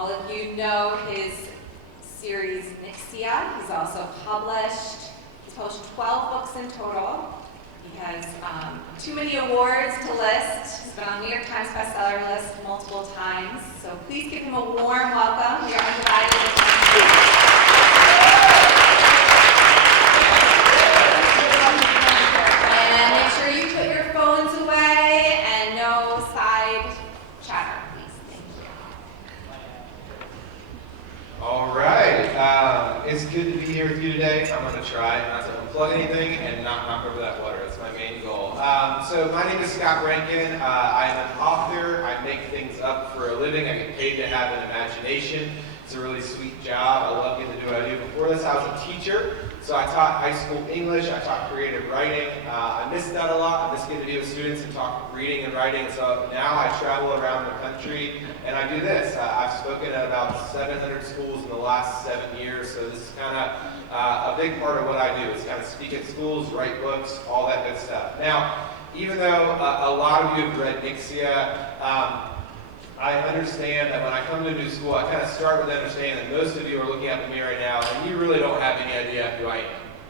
All of you know his series Nyxia. He's also published. He's published 12 books in total. He has too many awards to list. He's been on the New York Times Bestseller list multiple times. So please give him a warm welcome. We are undivided. And make sure you put your phones away and no side chatter, please. Thank you. All right. It's good to be here with you today. I'm going to try not to unplug anything and not knock over that water. That's my main goal. So my name is Scott Reintgen. I'm an author. I make things up for a living. I get paid to have an imagination. It's a really sweet job. I love getting to do what I do. Before this, I was a teacher. So I taught high school English. I taught creative writing. I miss that a lot. I miss getting to be with students and talk reading and writing. So now I travel around the country and I do this. I've spoken at about 700 schools in the last 7 years. So this is kind of a big part of what I do. It's kind of speak at schools, write books, all that good stuff. Now, even though a lot of you have read Nyxia, I understand that when I come to a new school, I kind of start with understanding that most of you are looking at me right now, and you really don't have any idea who I am,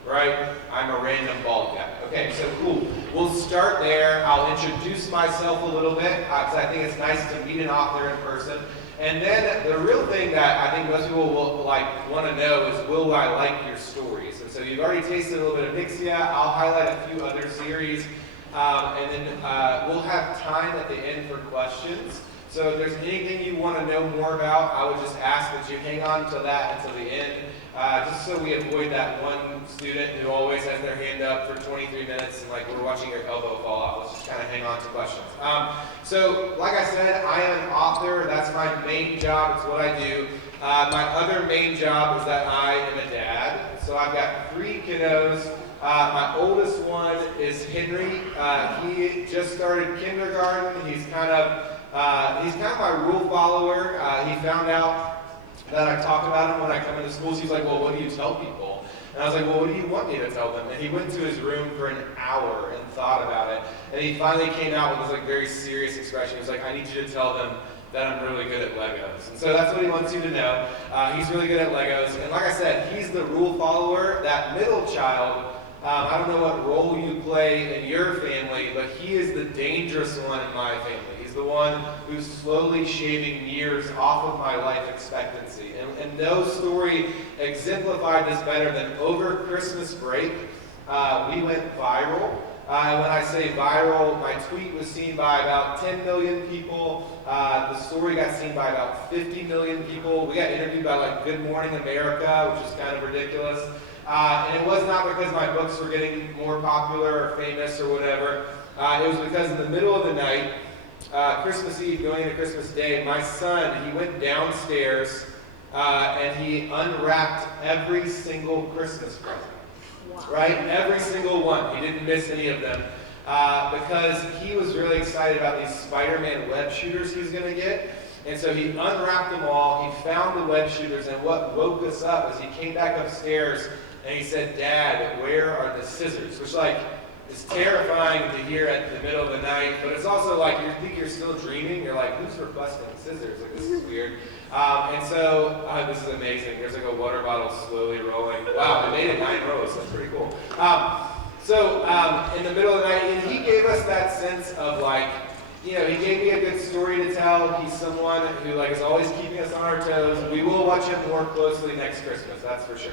right? I'm a random bald guy. Okay, so cool. We'll start there. I'll introduce myself a little bit, because I think it's nice to meet an author in person. And then the real thing that I think most people will want to know is, will I like your stories? And so you've already tasted a little bit of Nyxia. I'll highlight a few other series, and then we'll have time at the end for questions. So if there's anything you want to know more about, I would just ask that you hang on to that until the end, just so we avoid that one student who always has their hand up for 23 minutes and we're watching your elbow fall off. Let's just kind of hang on to questions. So like I said, I am an author. That's my main job. It's what I do. My other main job is that I am a dad. So I've got 3 kiddos. My oldest one is Henry. He just started kindergarten. He's kind of my rule follower. He found out that I talk about him when I come into schools. He's like, well, what do you tell people? And I was like, well, what do you want me to tell them? And he went to his room for an hour and thought about it. And he finally came out with this very serious expression. He was like, I need you to tell them that I'm really good at Legos. And so that's what he wants you to know. He's really good at Legos. And like I said, he's the rule follower. That middle child, I don't know what role you play in your family, but he is the dangerous one in my family. He's the one who's slowly shaving years off of my life expectancy. And no story exemplified this better than over Christmas break, we went viral. And when I say viral, my tweet was seen by about 10 million people. The story got seen by about 50 million people. We got interviewed by Good Morning America, which is kind of ridiculous. And it was not because my books were getting more popular or famous or whatever. It was because in the middle of the night, Christmas Eve going into Christmas Day, my son, he went downstairs and he unwrapped every single Christmas present. Wow. Right? Every single one. He didn't miss any of them because he was really excited about these Spider-Man web shooters he was going to get. And so he unwrapped them all. He found the web shooters, and what woke us up is he came back upstairs and he said, Dad, where are the scissors? Which it's terrifying to hear at the middle of the night, but it's also you think you're still dreaming. You're like, who's requesting scissors? This is weird. And so, this is amazing. There's a water bottle slowly rolling. Wow, they made it 9 rows. That's pretty cool. So in the middle of the night, and he gave us that sense of he gave me a good story to tell. He's someone who is always keeping us on our toes. We will watch him more closely next Christmas, that's for sure.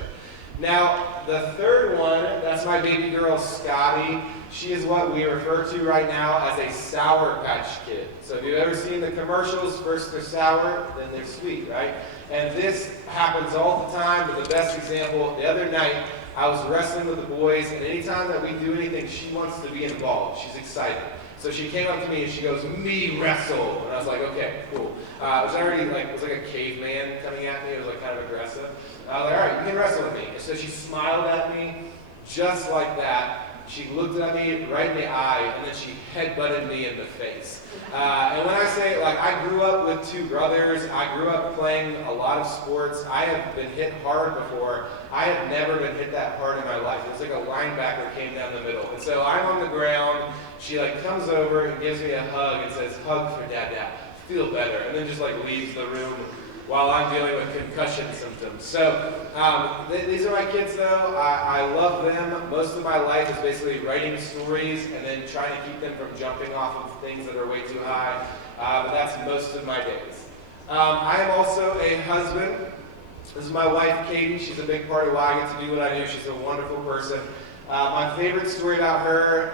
Now, the third one, that's my baby girl, Scotty. She is what we refer to right now as a Sour Patch Kid. So if you've ever seen the commercials, first they're sour, then they're sweet, right? And this happens all the time, but the best example, the other night, I was wrestling with the boys, and anytime that we do anything, she wants to be involved. She's excited. So she came up to me and she goes, me wrestle. And I was like, okay, cool. It was already it was like a caveman coming at me. It was kind of aggressive. I was like, all right, you can wrestle with me. And so she smiled at me just like that. She looked at me right in the eye, and then she headbutted me in the face. And when I say, I grew up with 2 brothers. I grew up playing a lot of sports. I have been hit hard before. I have never been hit that hard in my life. It was like a linebacker came down the middle. And so I'm on the ground. She comes over and gives me a hug and says, hug for Dad. Feel better. And then just leaves the room. while I'm dealing with concussion symptoms. So these are my kids though. I love them. Most of my life is basically writing stories and then trying to keep them from jumping off of things that are way too high. But that's most of my days. I am also a husband. This is my wife, Katie. She's a big part of why I get to do what I do. She's a wonderful person. My favorite story about her,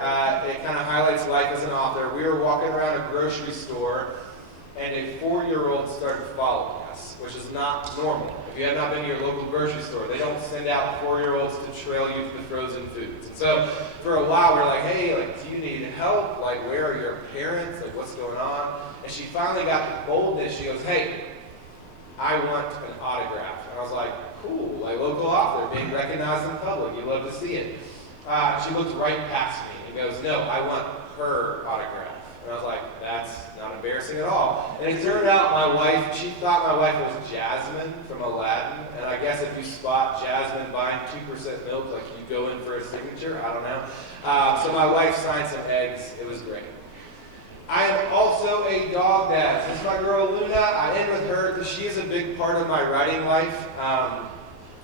it kind of highlights life as an author. We were walking around a grocery store, and a 4-year-old started following us, which is not normal. If you have not been to your local grocery store, they don't send out 4-year-olds to trail you for the frozen foods. And so for a while, we're like, hey, like, do you need help? Like, where are your parents? Like, what's going on? And she finally got the boldness. She goes, hey, I want an autograph. And I was like, cool, like local author, being recognized in public. You love to see it. She looked right past me and goes, no, I want her autograph. And I was like, that's not embarrassing at all. And it turned out my wife, she thought my wife was Jasmine from Aladdin. And I guess if you spot Jasmine buying 2% milk, like you go in for a signature, I don't know. So my wife signed some eggs. It was great. I am also a dog dad. This is my girl Luna. I end with her because she is a big part of my writing life.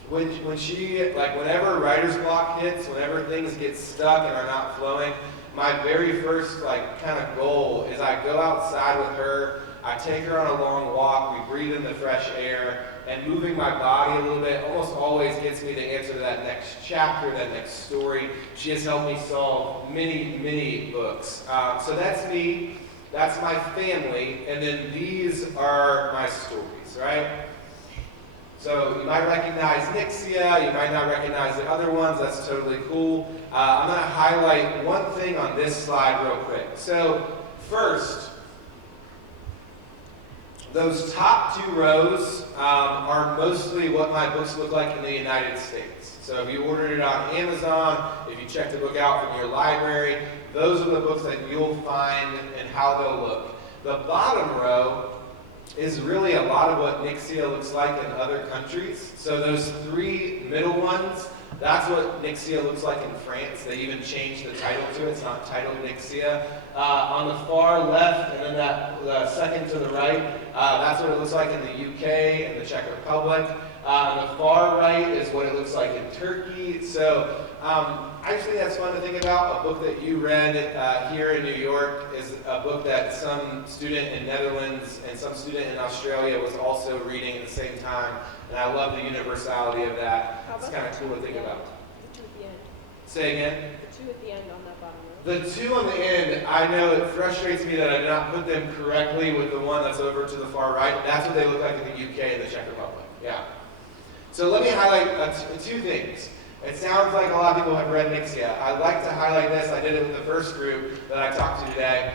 When she, like whenever writer's block hits, whenever things get stuck and are not flowing, my very first like kind of goal is I go outside with her, I take her on a long walk, we breathe in the fresh air, and moving my body a little bit almost always gets me the answer to that next chapter, that next story. She has helped me solve many, many books. So that's me, that's my family, and then these are my stories, right? So you might recognize Nyxia, you might not recognize the other ones, that's totally cool. I'm going to highlight one thing on this slide real quick. So first, those top 2 rows are mostly what my books look like in the United States. So if you ordered it on Amazon, if you checked the book out from your library, those are the books that you'll find and how they'll look. The bottom row is really a lot of what Nyxia looks like in other countries. So those 3 middle ones, that's what Nyxia looks like in France. They even changed the title to it. It's not titled Nyxia. On the far left, and then that second to the right, that's what it looks like in the UK and the Czech Republic. On the far right is what it looks like in Turkey. So I just think that's fun to think about. A book that you read here in New York is a book that some student in Netherlands and some student in Australia was also reading at the same time. And I love the universality of that. It's kind of cool to think about. The 2 at the end. Say again? The 2 at the end on that bottom row. The 2 on the end, I know it frustrates me that I did not put them correctly with the one that's over to the far right. That's what they look like in the UK and the Czech Republic. Yeah. So let me highlight 2 things. It sounds like a lot of people have read Nyxia. I'd like to highlight this. I did it with the first group that I talked to today.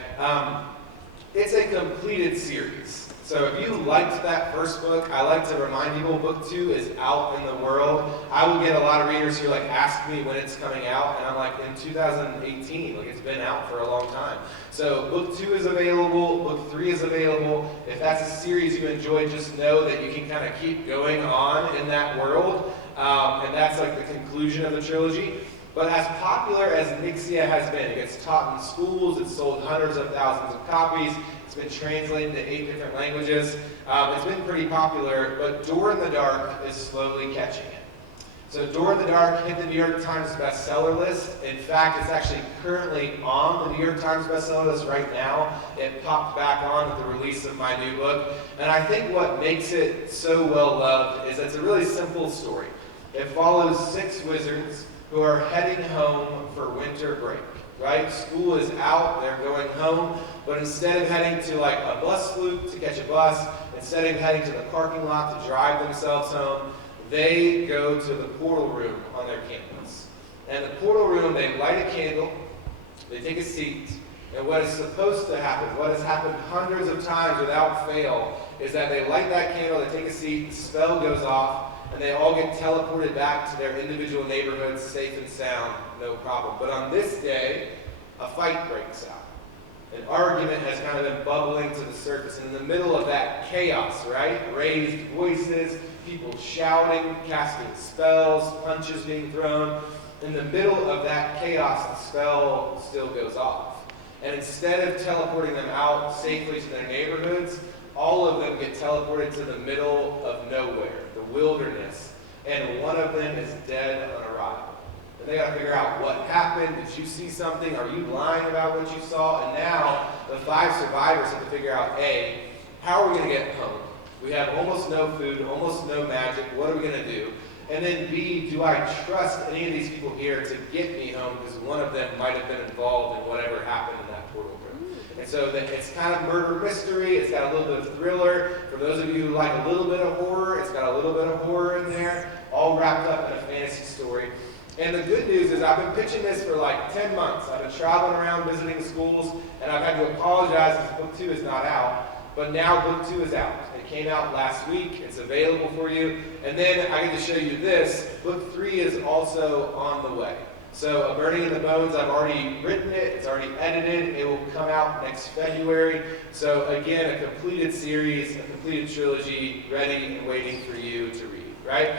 It's a completed series. So if you liked that first book, I like to remind people book 2 is out in the world. I will get a lot of readers who like ask me when it's coming out, and I'm like, in 2018, like it's been out for a long time. So book 2 is available, book 3 is available. If that's a series you enjoy, just know that you can kind of keep going on in that world. And that's like the conclusion of the trilogy. But as popular as Nyxia has been, it gets taught in schools, it's sold hundreds of thousands of copies, it's been translated into 8 different languages. It's been pretty popular, but Door in the Dark is slowly catching it. So Door in the Dark hit the New York Times bestseller list. In fact, it's actually currently on the New York Times bestseller list right now. It popped back on with the release of my new book. And I think what makes it so well loved is it's a really simple story. It follows 6 wizards who are heading home for winter break, right? School is out, they're going home, but instead of heading to like a bus loop to catch a bus, instead of heading to the parking lot to drive themselves home, they go to the portal room on their campus. And the portal room, they light a candle, they take a seat, and what is supposed to happen, what has happened hundreds of times without fail, is that they light that candle, they take a seat, the spell goes off, and they all get teleported back to their individual neighborhoods, safe and sound, no problem. But on this day, a fight breaks out. An argument has kind of been bubbling to the surface. And in the middle of that chaos, right? Raised voices, people shouting, casting spells, punches being thrown. In the middle of that chaos, the spell still goes off. And instead of teleporting them out safely to their neighborhoods, all of them get teleported to the middle of nowhere, the wilderness, and one of them is dead on arrival. And they got to figure out what happened. Did you see something? Are you lying about what you saw? And now the 5 survivors have to figure out, A, how are we going to get home? We have almost no food, almost no magic. What are we going to do? And then B, do I trust any of these people here to get me home because one of them might have been involved in whatever happened in that portal room? And so it's kind of murder mystery. It's got a little bit of thriller. For those of you who like a little bit of horror, it's got a little bit of horror in there, all wrapped up in a fantasy story. And the good news is I've been pitching this for like 10 months. I've been traveling around visiting schools, and I've had to apologize because book 2 is not out. But now book 2 is out. It came out last week. It's available for you. And then I get to show you this. Book 3 is also on the way. So A Burning in the Bones, I've already written it. It's already edited. It will come out next February. So again, a completed series, a completed trilogy, ready and waiting for you to read, right?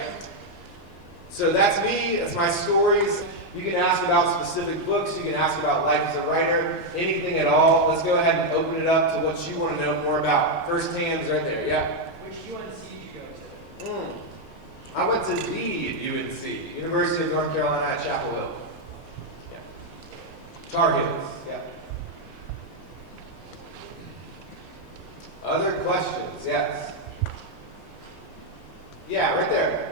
So that's me. That's my stories. You can ask about specific books. You can ask about life as a writer, anything at all. Let's go ahead and open it up to what you want to know more about. First hand's right there. Yeah? Which UNC did you go to? I went to the UNC, University of North Carolina at Chapel Hill. Yeah. Tar Heels. Yeah. Other questions? Yes. Yeah, right there.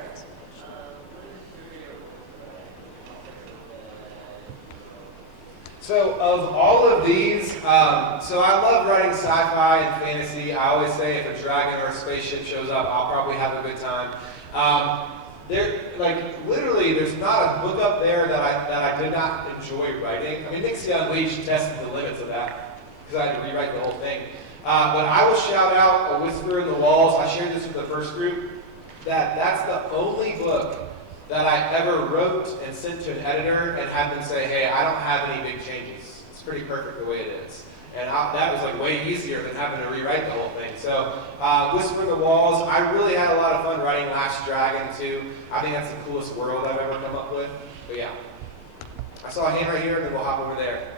So of all of these, so I love writing sci-fi and fantasy. I always say if a dragon or a spaceship shows up, I'll probably have a good time. Literally, there's not a book up there that I did not enjoy writing. I mean, Nyxia Unleashed tested the limits of that because I had to rewrite the whole thing. But I will shout out A Whisper in the Walls. I shared this with the first group. That's the only book that I ever wrote and sent to an editor and had them say, hey, I don't have any big changes. It's pretty perfect the way it is. And that was like way easier than having to rewrite the whole thing. So Whisper in the Walls, I really had a lot of fun writing Last Dragon too. I think that's the coolest world I've ever come up with. But yeah. I saw a hand right here and then we'll hop over there.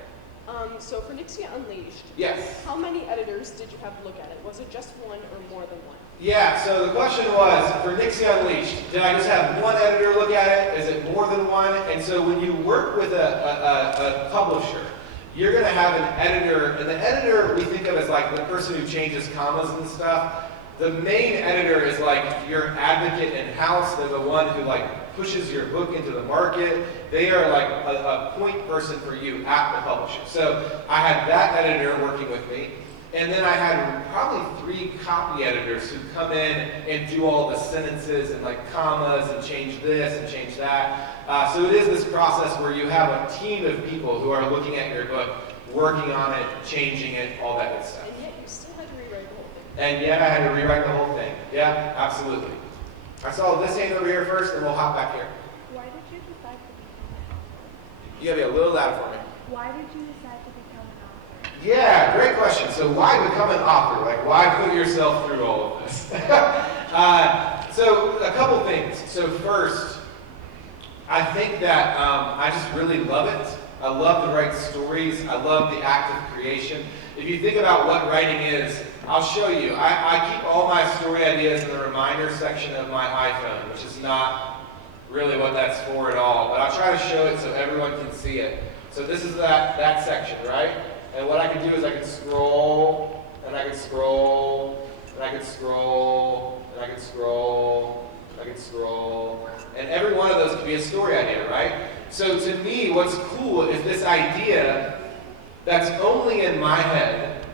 So for Nyxia Unleashed, Yes. how many editors did you have look at it? Was it just one or more than one? Yeah, so the question was, for Nyxia Unleashed, did I just have one editor look at it? Is it more than one? And so when you work with a publisher, you're going to have an editor, and the editor we think of as like the person who changes commas and stuff. The main editor is like your advocate in-house. They're the one who like pushes your book into the market. They are like a point person for you at the publisher. So I had that editor working with me. And then I had probably 3 copy editors who come in and do all the sentences and like commas and change this and change that. So it is this process where you have a team of people who are looking at your book, working on it, changing it, all that good stuff. And yet you still had to rewrite the whole thing. And yet I had to rewrite the whole thing. Yeah, absolutely. I saw this hand over here first and we'll hop back here. Why did you decide to become an author? You gotta be a little louder for me. Why did you decide to become an author? Yeah, great question. So why become an author? Like, why put yourself through all of this? So a couple things. So first, I think that I just really love it. I love to write stories. I love the act of creation. If you think about what writing is, I'll show you. I keep all my story ideas in the reminder section of my iPhone, which is not really what that's for at all. But I'll try to show it so everyone can see it. So this is that section, right? And what I can do is I can scroll, and I can scroll, and I can scroll, and I can scroll, and I can scroll. And every one of those could be a story idea, right? So to me, what's cool is this idea that's only in my head,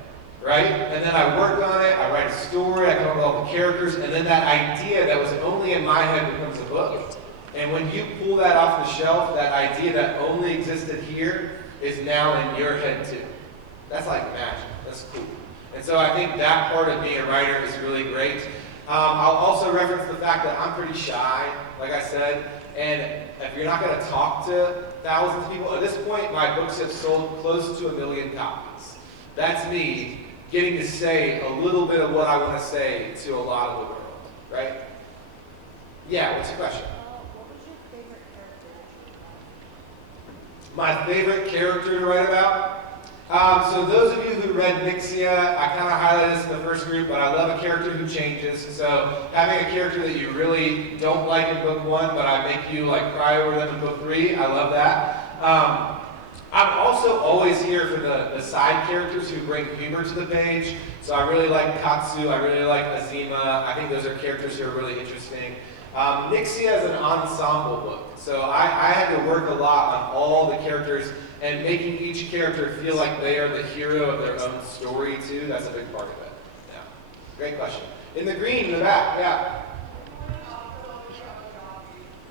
right? And then I work on it, I write a story, I come up with all the characters, and then that idea that was only in my head becomes a book. And when you pull that off the shelf, that idea that only existed here is now in your head too. That's like magic. That's cool. And so I think that part of being a writer is really great. I'll also reference the fact that I'm pretty shy, like I said, and if you're not going to talk to thousands of people, at this point my books have sold close to 1 million copies. That's me getting to say a little bit of what I want to say to a lot of the world, right? Yeah, what's your question? What was your favorite character that you wrote? My favorite character to write about? So those of you who who read Nyxia, I kind of highlighted this in the first group, but I love a character who changes. So having a character that you really don't like in book 1, but I make you like cry over them in book 3, I love that. I'm also always here for the side characters who bring humor to the page. So I really like Katsu, I really like Azima. I think those are characters who are really interesting. Nyxia is an ensemble book. So I had to work a lot on all the characters and making each character feel like they are the hero of their own story too. That's a big part of it. Yeah. Great question. In the green, in the back, yeah.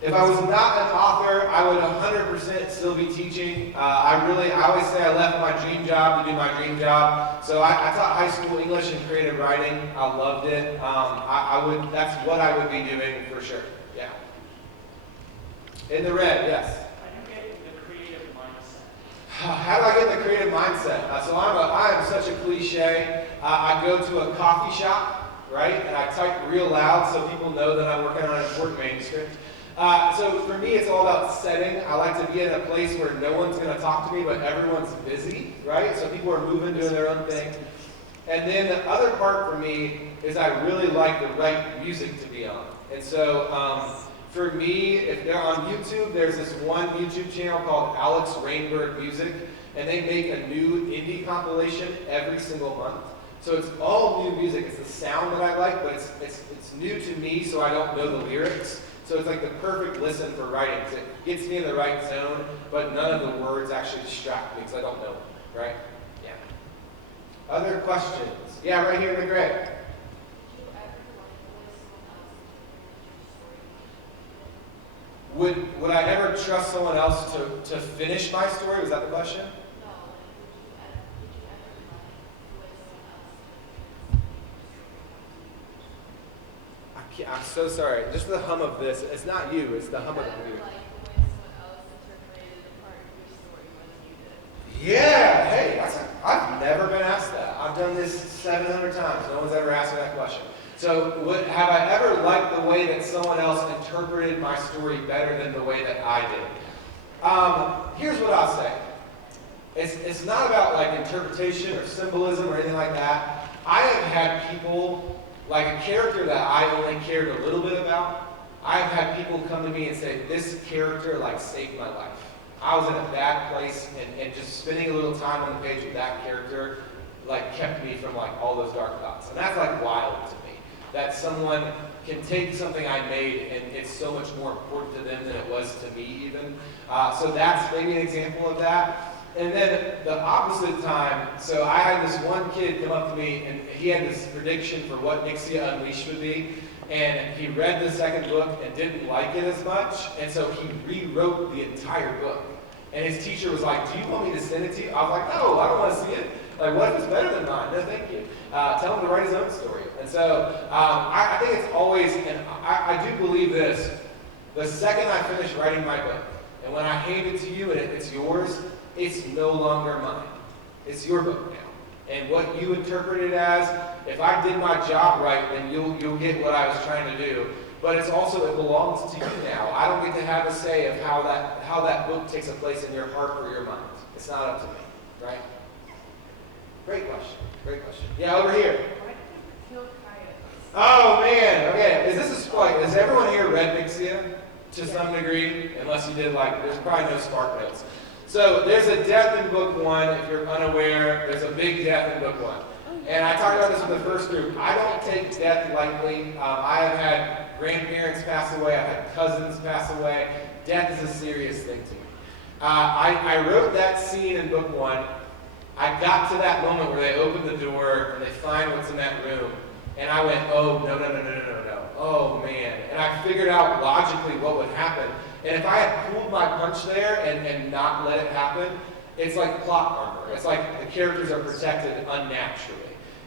If I was not an author, I would 100% still be teaching. I always say I left my dream job to do my dream job. So I taught high school English and creative writing. I loved it. That's what I would be doing for sure. Yeah. In the red, yes. How do you get the creative mindset? How do I get the creative mindset? So I am such a cliche. I go to a coffee shop, right, and I type real loud so people know that I'm working on an important manuscript. So for me, it's all about setting. I like to be in a place where no one's going to talk to me, but everyone's busy, right? So people are moving, doing their own thing. And then the other part for me is I really like the right music to be on. And so for me, if they're on YouTube, there's this one YouTube channel called Alex Rainbird Music, and they make a new indie compilation every single month. So it's all new music. It's the sound that I like, but it's new to me, so I don't know the lyrics. So it's like the perfect listen for writing, because it gets me in the right zone, but none of the words actually distract me, because I don't know them, right? Yeah. Other questions? Yeah, right here in the gray. Would I ever trust someone else to finish my story? Was that the question? I'm so sorry. Just the hum of this. It's not you. It's the hum of the computer. Yeah. Hey, I've never been asked that. I've done this 700 times. No one's ever asked me that question. So have I ever liked the way that someone else interpreted my story better than the way that I did? Here's what I'll say. It's not about like interpretation or symbolism or anything like that. I have had people, like a character that I only cared a little bit about, I've had people come to me and say, this character like saved my life. I was in a bad place, and just spending a little time on the page with that character like kept me from like all those dark thoughts. And that's like wild to me, that someone can take something I made and it's so much more important to them than it was to me even. So that's maybe an example of that. And then the opposite time, so I had this one kid come up to me and he had this prediction for what Nyxia Unleashed would be. And he read the second book and didn't like it as much. And so he rewrote the entire book. And his teacher was like, do you want me to send it to you? I was like, no, I don't want to see it. Like, what if it's better than mine? No, thank you. Tell him to write his own story. And so I think it's always, and I do believe this, the second I finish writing my book, and when I hand it to you and it's yours, it's no longer mine. It's your book now. And what you interpret it as, if I did my job right, then you'll get what I was trying to do. But it's also, it belongs to you now. I don't get to have a say of how that book takes a place in your heart or your mind. It's not up to me, right? Great question. Great question. Yeah, over here. Why did you kill coyotes? Oh man. Okay. Is this a spoiler? Has everyone here read Nyxia to some degree? Unless you did, like, there's probably no spark notes. So there's a death in book 1. If you're unaware, there's a big death in book 1. And I talked about this with the first group. I don't take death lightly. I have had grandparents pass away. I've had cousins pass away. Death is a serious thing to me. I wrote that scene in book 1. I got to that moment where they open the door and they find what's in that room. And I went, oh, no. Oh, man. And I figured out logically what would happen. And if I had pulled my punch there and not let it happen, it's like plot armor. It's like the characters are protected unnaturally.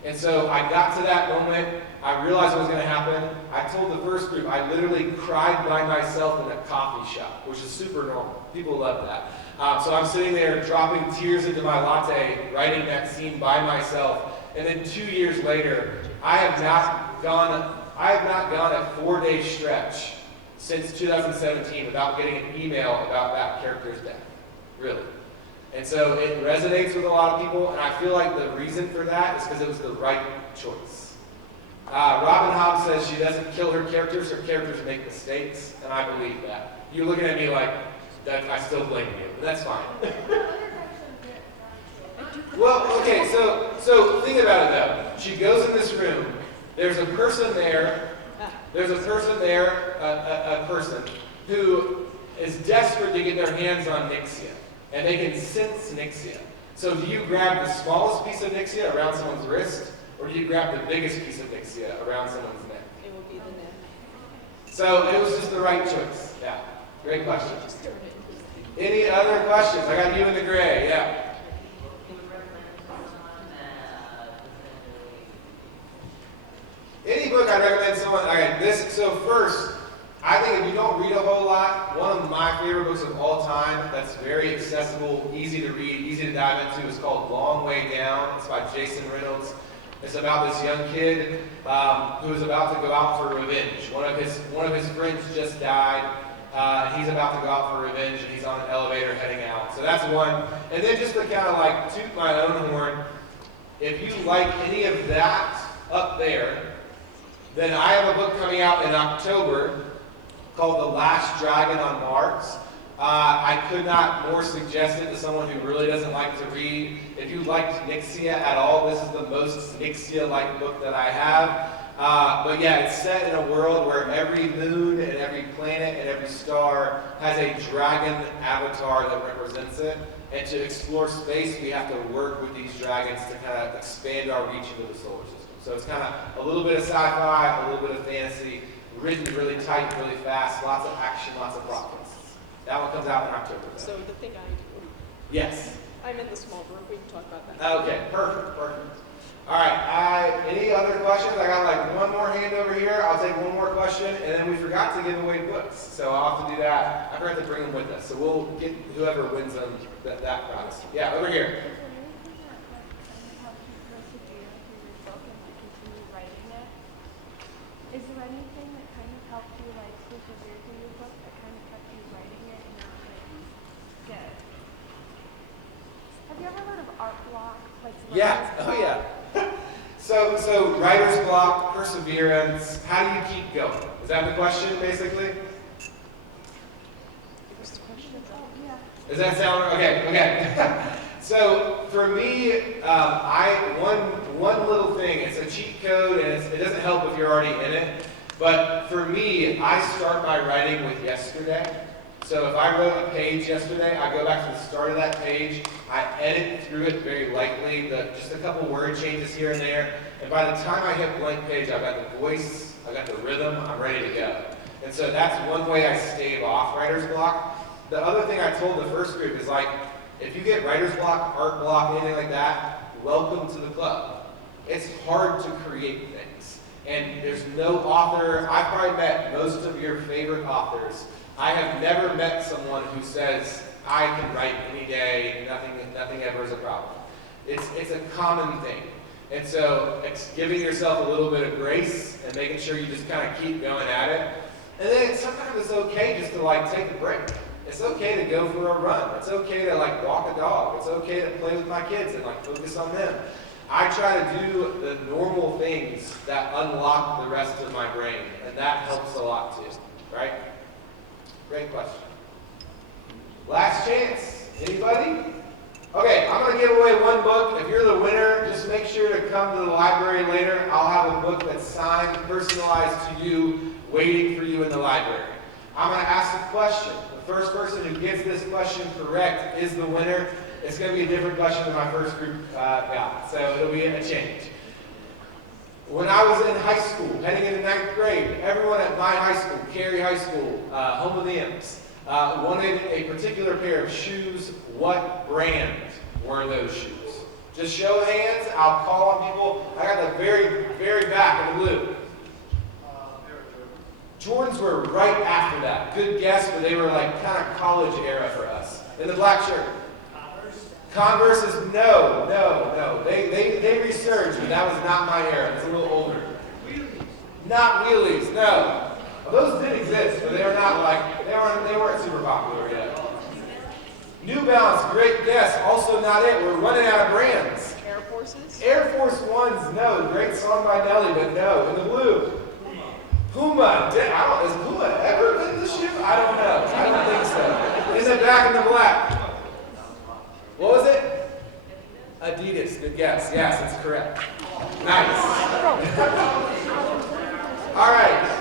And so I got to that moment. I realized what was going to happen. I told the first group, I literally cried by myself in a coffee shop, which is super normal. People love that. So I'm sitting there dropping tears into my latte, writing that scene by myself. And then 2 years later, I have not gone a 4-day stretch since 2017 without getting an email about that character's death. Really. And so it resonates with a lot of people, and I feel like the reason for that is because it was the right choice. Robin Hobb says she doesn't kill her characters make mistakes, and I believe that. You're looking at me like, that I still blame you, but that's fine. Well, okay, so think about it though. She goes in this room, there's a person there who is desperate to get their hands on Nyxia, and they can sense Nyxia. So do you grab the smallest piece of Nyxia around someone's wrist, or do you grab the biggest piece of Nyxia around someone's neck? It will be the neck. So it was just the right choice. Yeah, great question. Just turn it into the Any other questions? I got you in the gray, yeah. Any book I'd recommend someone, okay, so first, I think if you don't read a whole lot, one of my favorite books of all time that's very accessible, easy to read, easy to dive into is called Long Way Down. It's by Jason Reynolds. It's about this young kid who is about to go out for revenge. One of his friends just died. He's about to go out for revenge, and he's on an elevator heading out. So that's one. And then just to kind of like toot my own horn, if you like any of that up there, then I have a book coming out in October called The Last Dragon on Mars. I could not more suggest it to someone who really doesn't like to read. If you liked Nyxia at all, this is the most Nyxia-like book that I have. But yeah, it's set in a world where every moon and every planet and every star has a dragon avatar that represents it. And to explore space, we have to work with these dragons to kind of expand our reach into the solar system. So it's kind of a little bit of sci-fi, a little bit of fantasy, written really tight, really fast, lots of action, lots of plot twists. That one comes out in October. So the thing Yes. I'm in the small group. We can talk about that. Okay, perfect. All right, any other questions? I got like one more hand over here. I'll take one more question, and then we forgot to give away books. So I'll have to do that. I forgot to bring them with us. So we'll get whoever wins them that prize. Yeah, over here. Is there anything that kind of helped you like persevere through your book that kind of kept you writing it and not like get? Have you ever heard of art block? Like Yeah. Oh yeah. So writer's block, perseverance. How do you keep going? Is that the question, basically? Oh yeah. Does that sound okay? So for me, one little thing. It's a cheat code, and it doesn't help if you're already in it. But for me, I start my writing with yesterday. So if I wrote a page yesterday, I go back to the start of that page. I edit through it very lightly, just a couple word changes here and there. And by the time I hit blank page, I've got the voice, I've got the rhythm, I'm ready to go. And so that's one way I stave off writer's block. The other thing I told the first group is like, if you get writer's block, art block, anything like that, welcome to the club. It's hard to create things. And there's no author, I've probably met most of your favorite authors. I have never met someone who says, I can write any day, nothing ever is a problem. It's a common thing. And so it's giving yourself a little bit of grace and making sure you just kind of keep going at it. And then sometimes it's okay just to like take a break. It's okay to go for a run. It's okay to like walk a dog. It's okay to play with my kids and like focus on them. I try to do the normal things that unlock the rest of my brain, and that helps a lot too, right? Great question. Last chance. Anybody? Okay, I'm going to give away one book. If you're the winner, just make sure to come to the library later. I'll have a book that's signed, personalized to you, waiting for you in the library. I'm going to ask a question. The first person who gets this question correct is the winner. It's going to be a different question than my first group got, so it'll be a change. When I was in high school, heading into 9th grade, everyone at my high school, Cary High School, home of the Imps, wanted a particular pair of shoes. What brand were those shoes? Just show of hands, I'll call on people. I got the very, very back in the blue. Jordans were right after that. Good guess, but they were like kind of college era for us. In the black shirt. Converse is no. They resurged, but that was not my era. It's a little older. Not wheelies, no. Well, those did exist, but they were not like they weren't super popular yet. New Balance, great guess. Also not it. We're running out of brands. Air Forces? Air Force Ones, no. Great song by Nelly, but no. In the blue. Puma. Has Puma ever been the shoe? I don't know. I don't think so. In the back in the black. What was it? Adidas. Good guess. Yes, it's correct. Nice. All right.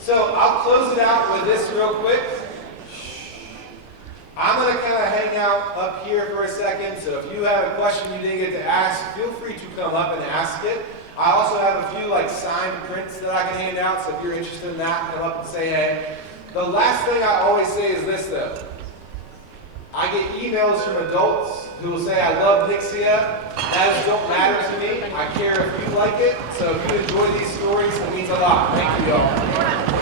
So I'll close it out with this real quick. I'm going to kind of hang out up here for a second, so if you have a question you didn't get to ask, feel free to come up and ask it. I also have a few signed prints that I can hand out, so if you're interested in that, come up and say hey. The last thing I always say is this though. I get emails from adults who will say, I love Nyxia. That don't matter to me. I care if you like it. So if you enjoy these stories, it means a lot. Thank you, y'all.